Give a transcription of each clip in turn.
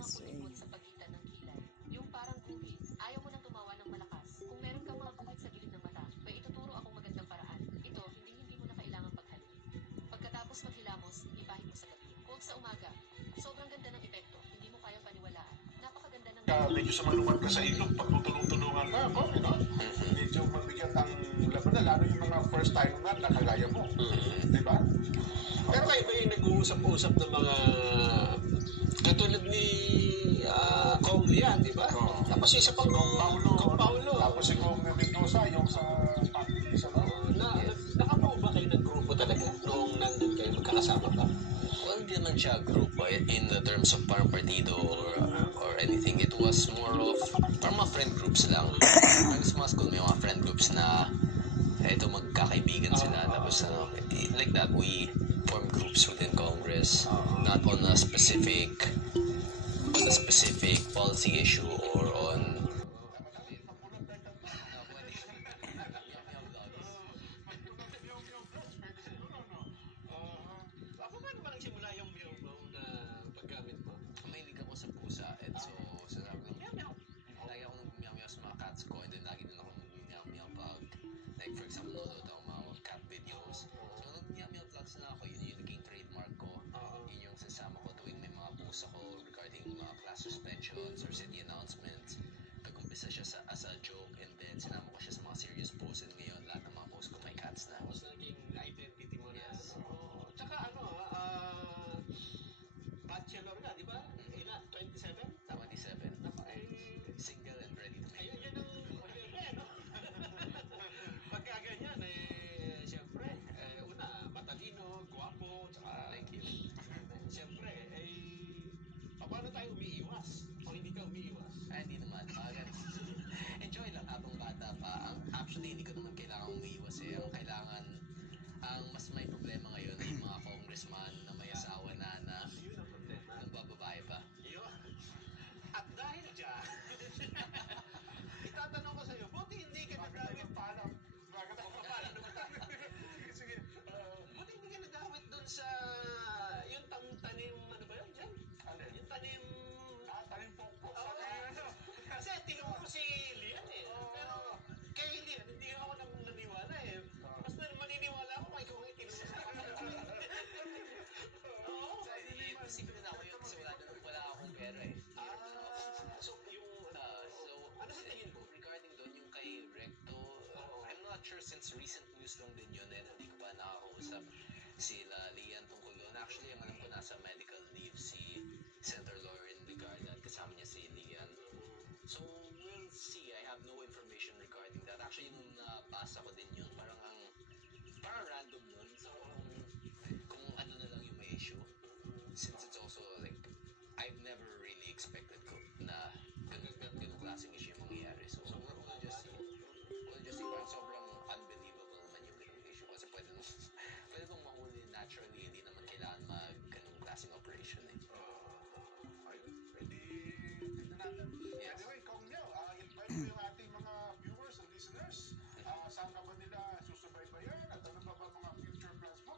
mga see. puti-puti sa pagitan ng kilay. Yung parang guhit. Ayaw mo nang tumawa ng malakas. Kung meron kang mga guhit sa gilid ng mata, may ituturo akong magandang paraan. Ito, hindi mo na kailangang paghalik. Pagkatapos maghilamos, ipahid mo sa gabi. Huwag sa umaga. Sobrang ganda ng epekto. Hindi mo kayang paniwalaan. Napakaganda ng... Medyo sumalungat ka sa ilog pag tutulong-tulungan ka, no? Medyo mabigat ang labanan, lalo yung mga first time nga na kagaya mo. Di ba? Pero kayo ba yung nag-uusap-usap ng mga katulad ni Kong Lian, di ba? Oo. Tapos yung isa pang Kong Paulo. Tapos si Kong Mendoza, yung sa party, sa Nakabuo ba kayo ng grupo talaga noong nandun kayo magkakasama pa? Well, hindi naman siya grupo in the terms of parang partido or anything. It was more of parang mga friend groups lang. Parang sa mga school, may mga friend groups na ito magkakaibigan sila. Tapos like that, we form groups within Congress. Not on a specific policy issue or on Ako ba naman nagsimula yung meow na paggamit mo? mahilig ako sa pusa and so sabi ko lagi ako nag-meow sa mga cats ko and then lagi din ako nag-meow pag like for example nanonood ako mga cat videos so nag-meow vlogs na ako yun yung naging trademark ko yun yung sasama ko tuwing may mga pusa ko regarding mga class suspensions or city announcements nag-umpisa siya as a joke and then sinama ko siya sa mga serious posts and ngayon lahat ng mga posts ko may cats na Tapos naging identity mo na. Yes. Tsaka bachelor ka, di ba? Ilan? 27? 27 Naku, single and ready to ayun mingle yun ang maganda, no? Pagka ganyan, siyempre, una, matalino, gwapo, tsaka, thank you siyempre, paano tayo umiiwas? O hindi ka umiiwas? hindi naman. Enjoy lang habang bata pa. Actually, hindi ko naman kailangan umiiwas eh. Ang mas may problema ngayon ay yung mga congressman na may asawa na Yun ang problema. nagbababae pa. Yun. At dahil dyan, itatanong ko sa'yo, buti hindi ka nagawit paalam. paano naman tayo? Sige. Buti hindi ka nagawit dun sa yung tanim, ano ba yun dyan? Alin? Yung tanim... Talim po. Kasi tingnan mo si Lian eh. Pero kay Lian, hindi ako nang naniwala eh. Basta maniniwala ako, ikaw ang itinuro. Oo. Imposible na ako yun kasi wala akong pera eh. So yung... So, ano sa tingin mo? regarding doon yung kay Recto, I'm not sure since recent news lang din yun and hindi ko pa nakakausap sila Lian tungkol doon. Actually, ang alam ko nasa medical leave si Senator Lauren Legarda at kasama niya si Lian. So, we'll see. I have no information regarding that. Actually, nung nabasa ko din yun, parang random nun. So, kung ano na lang yung may issue. Since it's also like, I've never really expected ko na ganung klaseng issue yung mangyayari. So, we'll just see. Parang sobrang unbelievable naman yung ganung issue. Kasi pwede nung mahuli naturally, hindi naman kailangan ganung klaseng operation eh. Yes. Anyway, Kong Nel, invite mo yung ating mga viewers and listeners. Saan ka ba nila susubaybayan at ano ba mga future plans mo?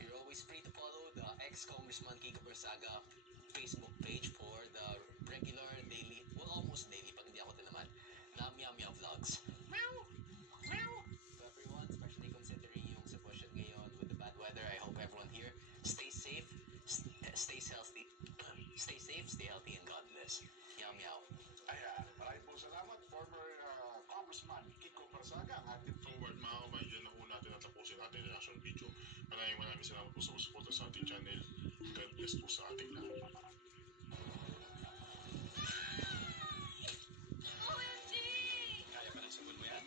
You're always free to follow the ex-Congressman Kiko Barsaga Facebook page for the regular daily, well almost daily pag hindi ako tinaman, na Meow Meow Vlogs. Meow! Meow! To everyone, especially considering yung sitwasyon ngayon with the bad weather, I hope everyone here stay safe, stay healthy, stay healthy and God bless. Meow Meow. Ayan, maraming po salamat, former Congressman Kiko Barsaga, ang ating Forward mga kamay, dyan na po natin natapusin ating reaction video. Maraming salamat po sa suporta sa ating channel. God bless po sa ating lahat. Kaya ba ng sagot mo yan?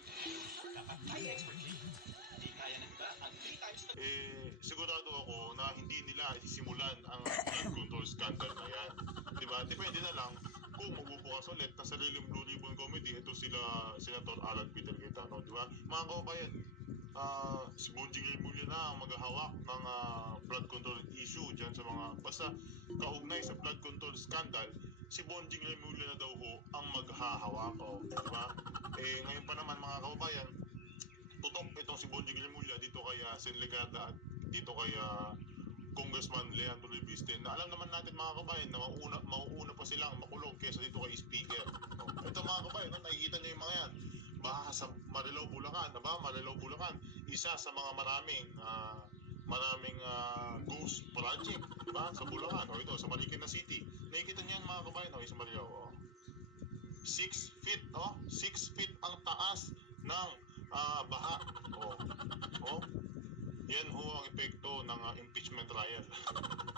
Dapat ay expert league. Hindi kaya ng iba ang 3 times the... Sigurado ako na hindi nila isimulan ang flood control scandal na yan. Diba? Depende na lang kung magbubukas ulit na sa Lilim Blue Ribbon Committee, ito Senator Alan Peter Cayetano, di ba? Mga kababayan, si Bonjing Rimulya na ang maghahawak ng flood control issue dyan sa mga, basta kaugnay sa flood control scandal, si Bonjing Rimulya na daw ho ang maghahawak, di ba? Ngayon pa naman mga kababayan, tutok itong si Bonjing Rimulya dito kay Sen Legarda at dito kay Congressman Leandro Reviste na alam naman natin mga kabayan na mauuna pa silang makulong kesa dito kay Speaker. Ito mga kabayan, no, nakikita niyo yung mga yan. Baha sa Marilao, Bulacan, diba? Marilao, Bulacan, isa sa mga maraming ghost project, diba? Sa Bulacan, o ito, sa Marikina City. Nakikita niyo yan mga kabayan, o, sa Marilao, o. 6 feet, oh, 6 feet ang taas ng baha. Oh. Yan ho ang epekto ng impeachment trial.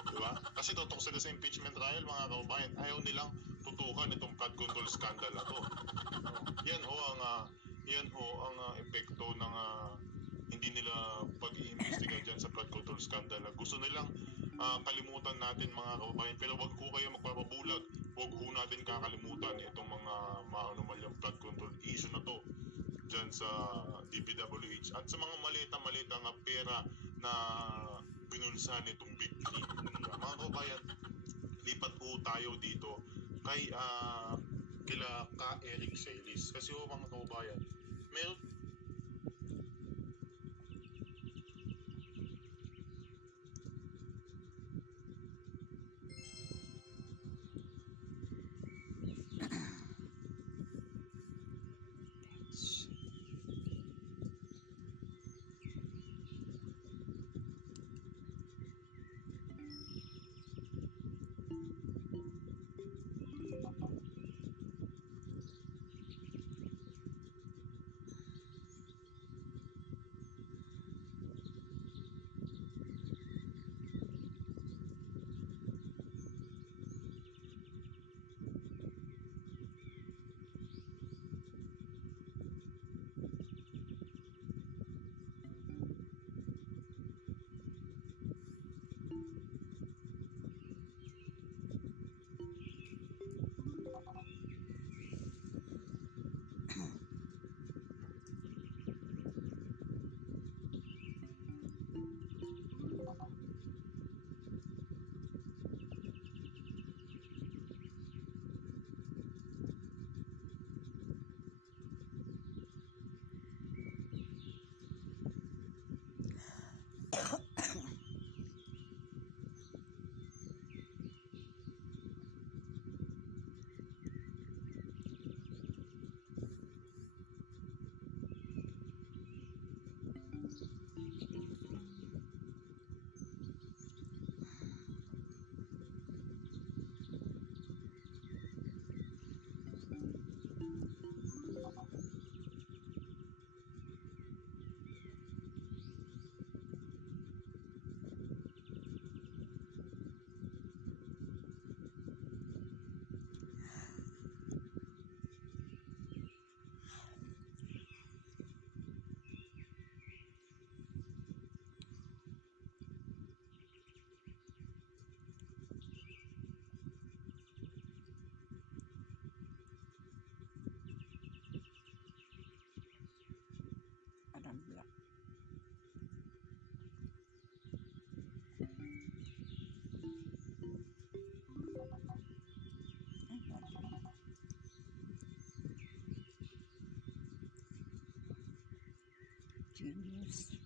Diba? Kasi tutok sila sa impeachment trial, mga kababayan. Ayaw nilang tutukan itong flood control scandal na to. Yan ho ang epekto ng hindi nila pag-iimbestiga dyan sa flood control scandal. Gusto nilang kalimutan natin mga kababayan, pero wag ko kayo magpapabulag. Wag ho natin kakalimutan itong mga maanumalyang flood control issue na to dyan sa DPWH at sa mga malita-malitang pera na binulsa nitong Big Three. Mga kababayan, lipat po tayo dito kay kila Ka Eric Celis. Kasi mga kababayan, meron Parang black. Ay, parang genius.